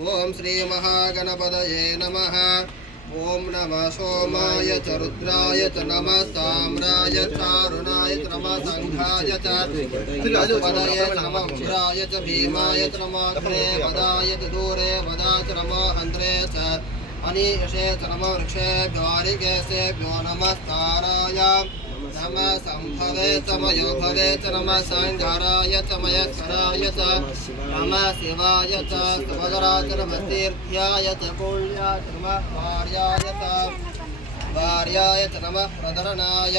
ॐ श्रीमहागणपतये नमः। ॐ नमः सोमाय च रुद्राय च नमः साम्राय चारुणाय च नमः सङ्घाय च पदये नमः उग्राय च भीमाय च नमाग्रे वदाय च दूरे वदा च नमो अन्ध्रे च अनीशे च नमो वृक्षेभ्यो नमस्ताराय नमः सम्भवे च मयो, भवे च नमः सङ्घाराय च मयस्कराय च नमः, शिवाय च सुभद्राय च नमः तीर्थ्याय च। कुल्याय च नमः भार्याय च भार्याय च नमः प्रधरणाय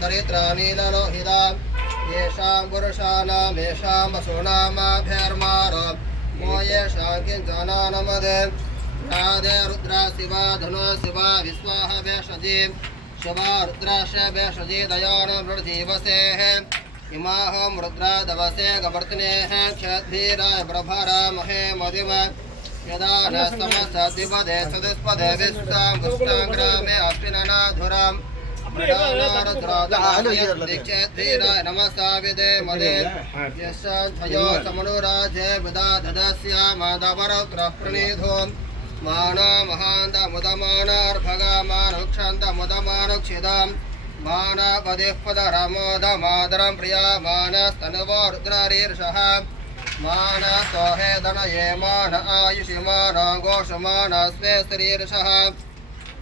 दरिद्रानीललोहिता येषां पुरुषाणां, येषां वसूनामाभ्यर्मारो शिवा धनु शिवा विश्वाह भेषजी शिवा रुद्राश रुद्रा दवसे गवर्तनेः क्षद्भीराय प्रभरा महे मदिम। यदा न समसदिपदे सदस्पदे विष्टां पुष्टां ग्रामे अश्विननाधुराम् నమస్తావిదే మదే యశ్చయో సమనురాజే విదా దదస్య మదవరత్ర ప్రణీధో మానా మహాంత ముదమానార్భగమానుక్షాంత ముదమానుక్షిదాం మానపదిపద రమోద మాదరం ప్రియా మానస్తనువో మాన సోహేదన ఏ మాన ఆయుషి మాన ఘోషమాన స్వే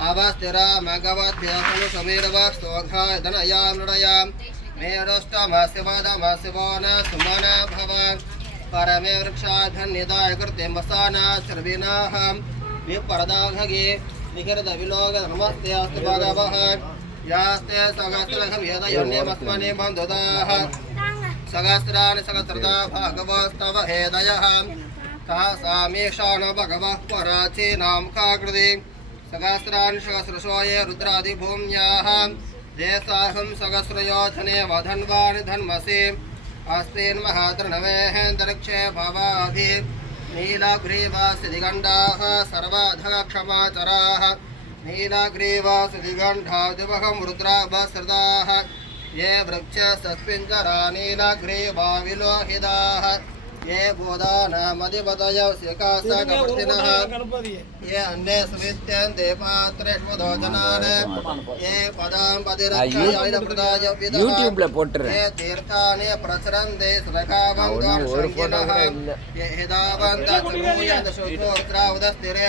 आवास्तिरा मगवद्भ्यसनु समीरवस्तोघाय धनया मृडया मेरुष्टमशिवदमशिवो न सुमन भव परमे वृक्षाधन्यदाय कृते मसाना शर्विनाः विपरदाघगे निखिरदविलोक नमस्ते अस्तु भगवः। यास्ते सहस्रघं यदयन्यमस्मने बन्धुदाः सहस्राणि सहस्रदा भागवस्तव हेदयः। तासामीशान भगवः पराचीनां काकृति। सहस्राणि सहस्रशोये सहस्रयोजने वधन्वानि धन्मसि अस्मिन् महातृणवेहेन्दरिक्षे भवाभि। नीलग्रीवासिदिगण्डाः सर्वाधक्षमाचराः नीलग्रीवासिदिगण्डा दिवहं रुद्राभसृदाः ये वृक्षसस्मिञ्जरा नीलग्रीवा विलोहिताः ये बोधा नामधिपतयौ शिखासकवर्तिनः ये अन्ये सुवित्यन्ते पात्रेष्वधोजनान् ये पदां पदिरक्षायप्रदाय विदः ये तीर्थानि प्रसरन्ते श्लकावन्तं शृङ्गिनः ये हिदावन्तः सुमूयन्तशुश्रोत्रावदस्थिरे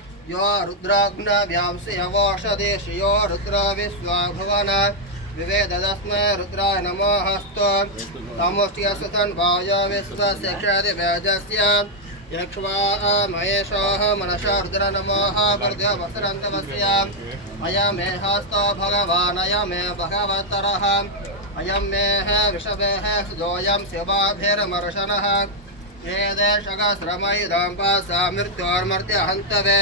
यो रुद्राग्नव्यांसयवोषधि यो रुद्र विश्वाभुवन विवेदस्मै रुद्राय नमोऽस्तु। तमुष्ट्यसुतन्वाय विश्वस्य क्षदिवेजस्य यक्ष्वा महेशोः मनसा रुद्र नमोः वर्धवसरन्तवस्य अयमे हस्तो भगवान् अयमे भगवतरः। अयं मे विषभेः सुजोऽयं शिवाभिर्मर्शनः ये शगस्रमयिदां पासा मृत्योर्मर्त्यहन्तवे।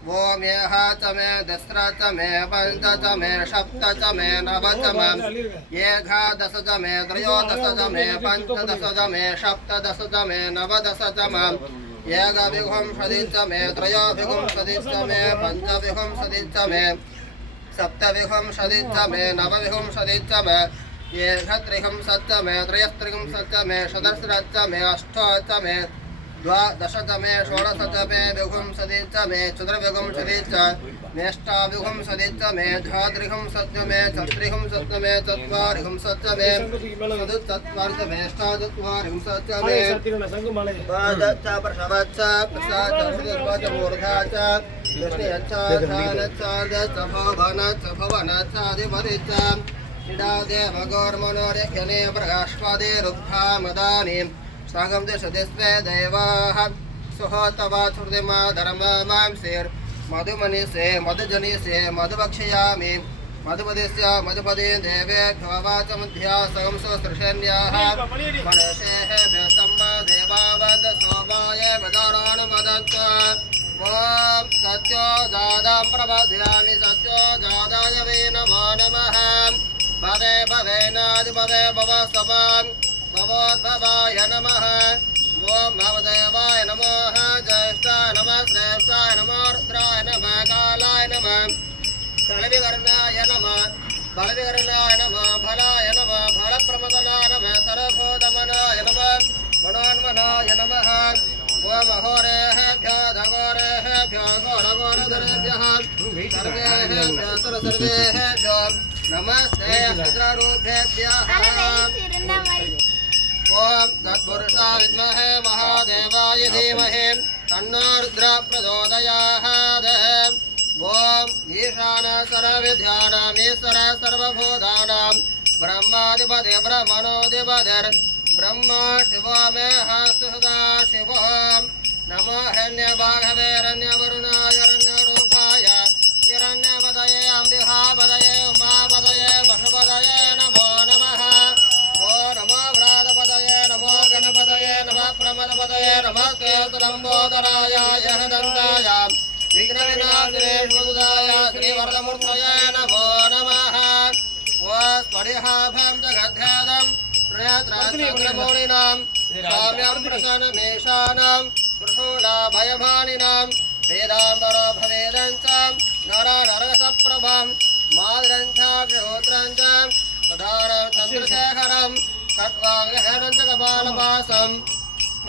ॐ यः च मे दस्र च मे पञ्च च मे सप्त मे नव च मे एकादश च मे त्रयोदश च मे पञ्चदश च मे सप्तदश च मे नवदश च मे एकविंशति च मे च मे पञ्चविंशति च मे सप्तविंशति च मे नवविंशति च मे एकत्रिंशत् च मे त्रयस्त्रिंशत् च मे शतस्रश्च मे अष्ट च मे द्वादश च मे षोडश च मे विंशति च मे चतुर्विंशति च मेष्टाविंशति च मे द्वात्रिंशत् च मे चत्रिंशत् च मे चत्वारिंशत् च मे चतुश्चत्वारि च मे अष्टाचत्वारिंशत् च मे पादच्च प्रसवच्च प्रसादच्च मूर्धा च भवनच्च भवनच्चाधिपतिच्च इडादेव गौर्मनोरेख्यने प्रकाश्वादिरुद्धामदानीं सागं दशति स्वे देवाः। सुहोतवा श्रुतिमा धर्म माँ सेर् मधुमनिषे, मधुजनिषे मधुभक्षयामि मधुपदिस्य मधुपदे देवेभ्यो वाचमध्या सगं सुसृषन्याः मनसेः व्यसम्म देवावद सोमाय ॐ सत्यो जादां प्रबध्यामि, सत्यो जादाय वे नमो नमः। भवे भवेनादिभवे भव समान् भवोद्भवाय नमः। ॐ भवदेवाय नमः। ज्येष्ठाय नमः श्रेष्ठाय नमः रुद्राय नमः कालाय नमः। बलविकरणाय नमः बलविकरणाय नमः फलाय नमः फलप्रमदनाय नमः सर्वभूतमनाय नमः। मनोन्मनाय नमः। ॐ अहोरेभ्यो धघोरेभ्यो घोरघोरधरेभ्यः सर्वेभ्यो सर्वसर्वेभ्यो नमस्ते रुद्ररूपेभ्यः ॐ तत्पुरुषा विद्महे महादेवाय धीमहि तन्नो रुद्र प्रचोदयात् ॐ ईशान सर्वविद्यानामीश्वर सर्वभूतानां ब्रह्माधिपति ब्रह्मणोऽधिपतिर् ब्रह्मा शिवो मे हस्तुदा शिव नमो हिरण्यबाघवेरण्यवरुणाय हिरण्यपदये अम्बिकापदये उमापदये वसुपदये नमः। प्रमदपदये नमः केतुलम्बोदराय यहदन्ताय विघ्नविनाशिने श्रीबुधाय श्रीवरदमूर्तये नमो नमः ओ स्फटिहाभं जगद्धेदं प्रणयत्राचन्द्रमौलिनां साम्यं प्रसन्नमेषाणां त्रिशूलाभयभानिनां वेदाम्बरो भवेदं च नरनरसप्रभं मादरं च विहोत्रं च तदारं चन्द्रशेखरं कट्वाङ्गहेरं च कपालपासं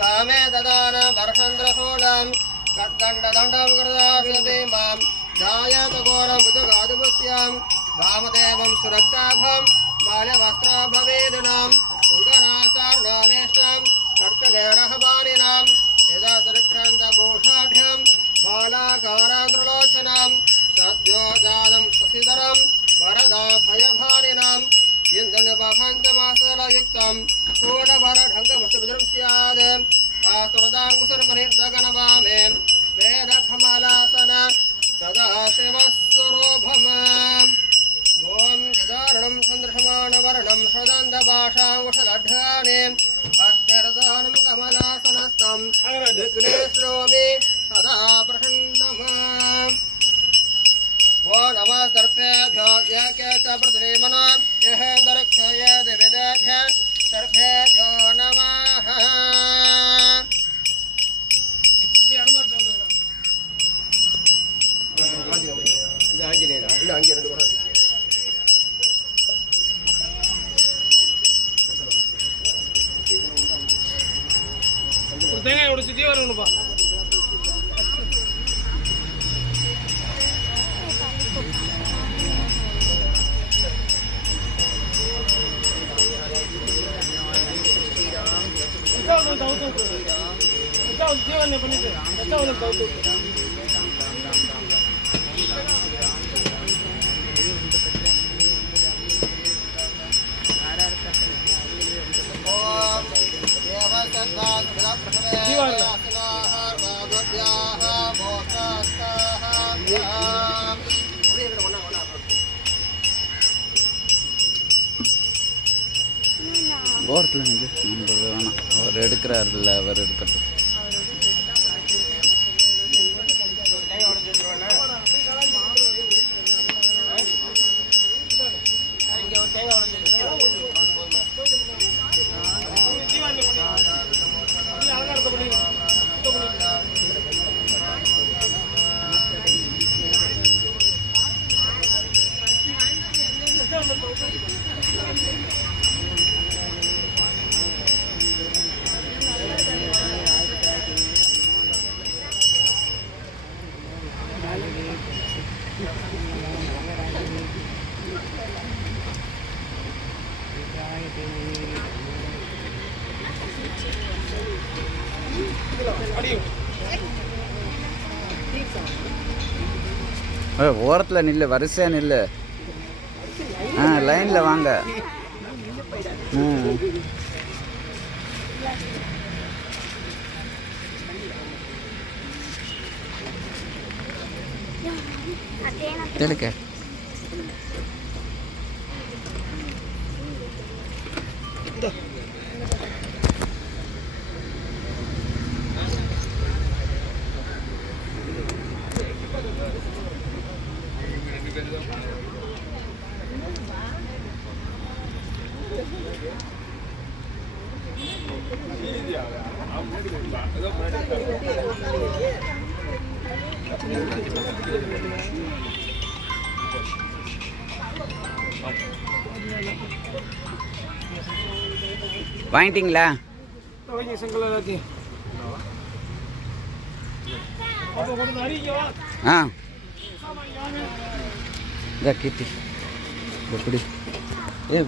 కామే దదాన బర్హంద్రహోళం కద్దండదండవృదాశ్రతే మాం దాయతఘోరం మృదుగాదుపుస్యాం వామదేవం సురక్తాభం బాల్యవస్త్రాభవేదునాం కుంగనాసార్ణానేష్టాం కర్తగేడహబానినాం యదా సురక్షాంతభూషాఢ్యం బాలాకారాంధ్రలోచనాం సద్యోజాతం శశిధరం వరదా భయభానినాం ఇంద్రనిపభాంతమాసలయుక్తం षोडवरढङ्गमशुभद्रं स्यात् कासुरदाङ्कुशर्मनिर्दगनवामे वेदकमलासन सदा शिवस्वरूपम् ॐ गज चारणं सन्दृशमाणवर्णं सदन्तभाषाङ्कुशलढ्वाने अस्थिरदानं कमलासनस्थं विघ्ने श्रोमि सदा प्रसन्नम् वो नमः सर्पेभ्यो यके च पृथ्वीमना यः दरक्षय दिविदेभ्य सर्पेभ्यो नमः இது ஆஞ்சநேயரா இல்லை அங்கே ரெண்டு கூட இருக்கு. ஒரு தேங்காய் உடைச்சிட்டே வரணும்ப்பா அவனுக்கு ஜீவனை பண்ணிட்டு நம்ம வேணாம். அவர் எடுக்கிறாருல்ல அவர் எடுக்கட்டும் ஓரத்தில் நில்லு வரிசையாக நில்லு. ஆ லைனில் வாங்க. ம். தெலுக்க வாங்கிட்டீங்களா? ஆ. இதா கீர்த்தி எப்படி ஏ